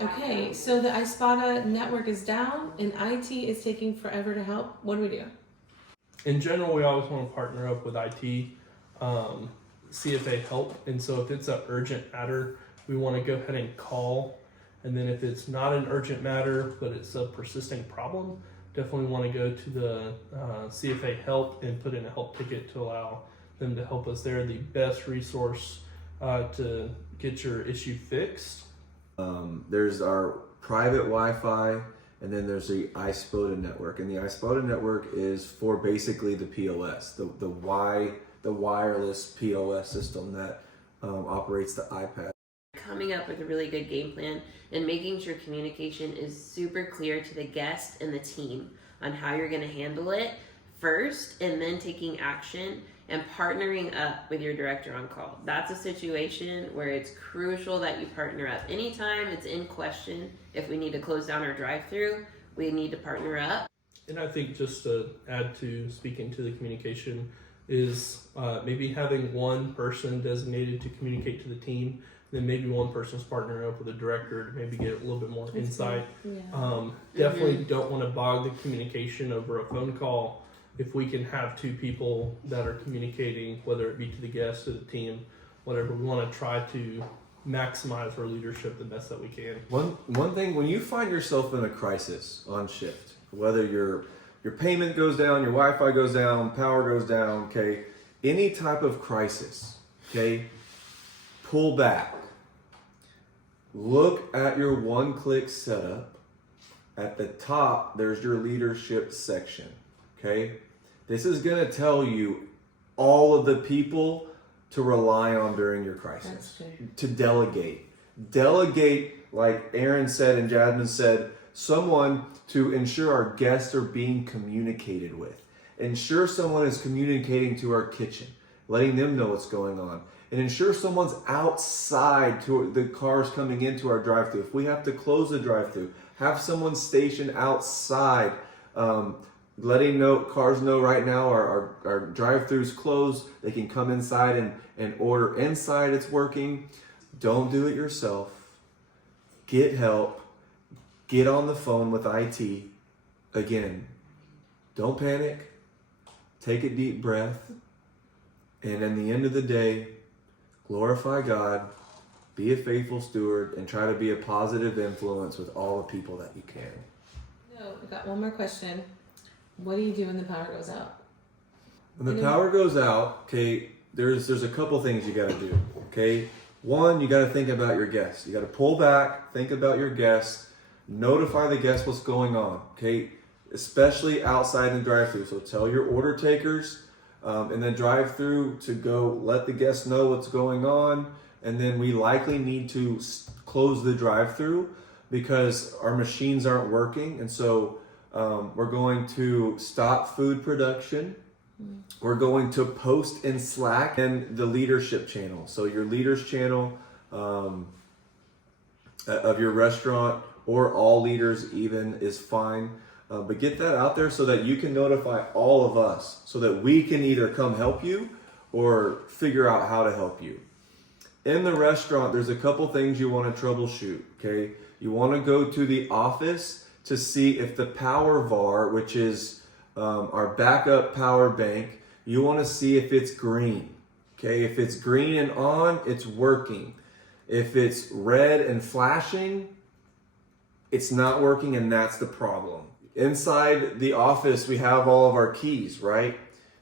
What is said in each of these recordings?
Okay, so the iSpata network is down and IT is taking forever to help. What do we do? In general, we always want to partner up with IT, see if they help. And so if it's an urgent matter, we want to go ahead and call. And then if it's not an urgent matter, but it's a persisting problem, definitely want to go to the see if they help and put in a help ticket to allow them to help us. They're the best resource to get your issue fixed. There's our private Wi-Fi, and then there's the iSpota network. And the iSpota network is for basically the POS, the wireless POS system that operates the iPad. Coming up with a really good game plan and making sure communication is super clear to the guest and the team on how you're going to handle it first, and then taking action and partnering up with your director on call. That's a situation where it's crucial that you partner up. Anytime it's in question, if we need to close down our drive-through, we need to partner up. And I think just to add to speaking to the communication is maybe having one person designated to communicate to the team, then maybe one person's partnering up with a director to maybe get a little bit more insight. Yeah. Definitely don't want to bog the communication over a phone call. If we can have two people that are communicating, whether it be to the guest or the team, whatever, we want to try to maximize our leadership the best that we can. One thing, when you find yourself in a crisis on shift, whether your payment goes down, your Wi-Fi goes down, power goes down, okay, any type of crisis, okay, pull back. Look at your one-click setup. At the top, there's your leadership section, okay? This is gonna tell you all of the people to rely on during your crisis. To delegate. Delegate, like Aaron said and Jasmine said, someone to ensure our guests are being communicated with. Ensure someone is communicating to our kitchen, letting them know what's going on. And ensure someone's outside to the cars coming into our drive-thru. If we have to close the drive-thru, have someone stationed outside, letting cars know right now our drive-thru's closed. They can come inside and order inside. It's working. Don't do it yourself. Get help. Get on the phone with IT. Again, don't panic. Take a deep breath. And at the end of the day, glorify God, be a faithful steward, and try to be a positive influence with all the people that you can. No, we got one more question. What do you do when the power goes out? When the power goes out, okay, there's a couple things you got to do, okay? One, you got to think about your guests. You got to pull back, think about your guests, notify the guests what's going on, okay? Especially outside the drive-thru. So tell your order takers in the drive-thru to go let the guests know what's going on, and then we likely need to close the drive-thru because our machines aren't working, and so we're going to stop food production. We're going to post in Slack and the leadership channel. So your leaders channel of your restaurant, or all leaders even, is fine. But get that out there so that you can notify all of us so that we can either come help you or figure out how to help you. In the restaurant, there's a couple things you want to troubleshoot, okay? You want to go to the office to see if the power VAR, which is our backup power bank, you want to see if it's green, okay? If it's green and on, it's working. If it's red and flashing, it's not working, and that's the problem. Inside the office, we have all of our keys, right?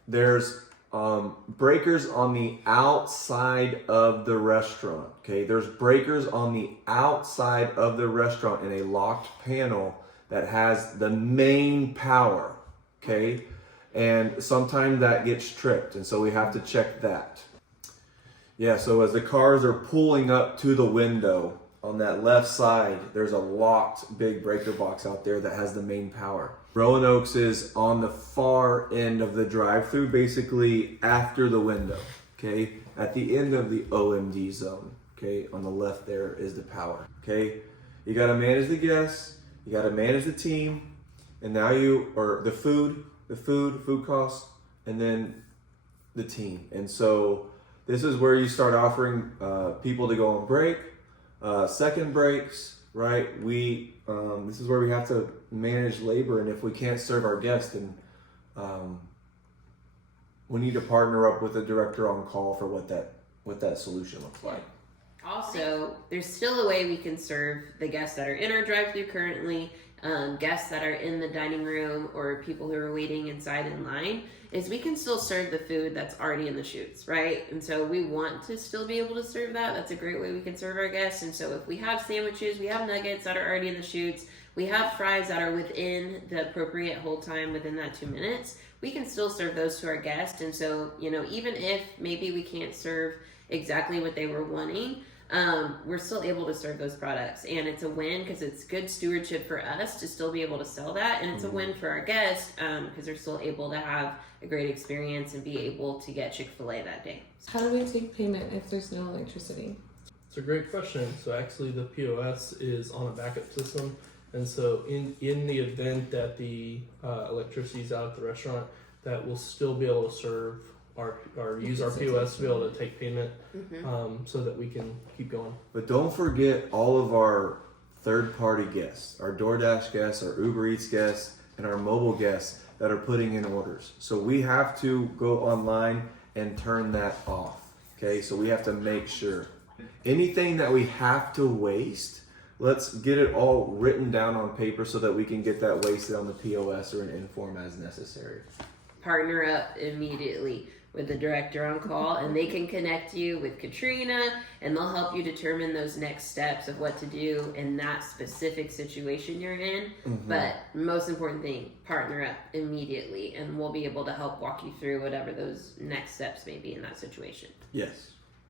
There's breakers on the outside of the restaurant, okay? There's breakers on the outside of the restaurant in a locked panel that has the main power, okay? And sometimes that gets tripped, and so we have to check that. Yeah, so as the cars are pulling up to the window, on that left side, there's a locked big breaker box out there that has the main power. Roanoke's is on the far end of the drive-thru, basically after the window, okay? At the end of the OMD zone, okay? On the left there is the power, okay? You gotta manage the guests, you gotta manage the team, and now the food costs, and then the team. And so this is where you start offering people to go on break, second breaks, right? We this is where we have to manage labor, and if we can't serve our guests, then we need to partner up with a director on call for what that solution looks like. Also, there's still a way we can serve the guests that are in our drive-thru currently, guests that are in the dining room, or people who are waiting inside in line, is we can still serve the food that's already in the chutes, right? And so we want to still be able to serve that. That's a great way we can serve our guests. And so if we have sandwiches, we have nuggets that are already in the chutes, we have fries that are within the appropriate hold time within that 2 minutes, we can still serve those to our guests. And so, you know, even if maybe we can't serve exactly what they were wanting, we're still able to serve those products, and it's a win because it's good stewardship for us to still be able to sell that, and it's a win for our guests because they're still able to have a great experience and be able to get Chick-fil-A that day. How do we take payment if there's no electricity? It's a great question. So actually the POS is on a backup system. And so in the event that the electricity is out at the restaurant, that we'll still be able to serve or use our POS to be able to take payment, so that we can keep going. But don't forget all of our third-party guests, our DoorDash guests, our Uber Eats guests, and our mobile guests that are putting in orders. So we have to go online and turn that off. Okay, so we have to make sure. Anything that we have to waste, let's get it all written down on paper so that we can get that wasted on the POS or an inform as necessary. Partner up immediately with the director on call, and they can connect you with Katrina, and they'll help you determine those next steps of what to do in that specific situation you're in. But most important thing, partner up immediately, and we'll be able to help walk you through whatever those next steps may be in that situation. Yes.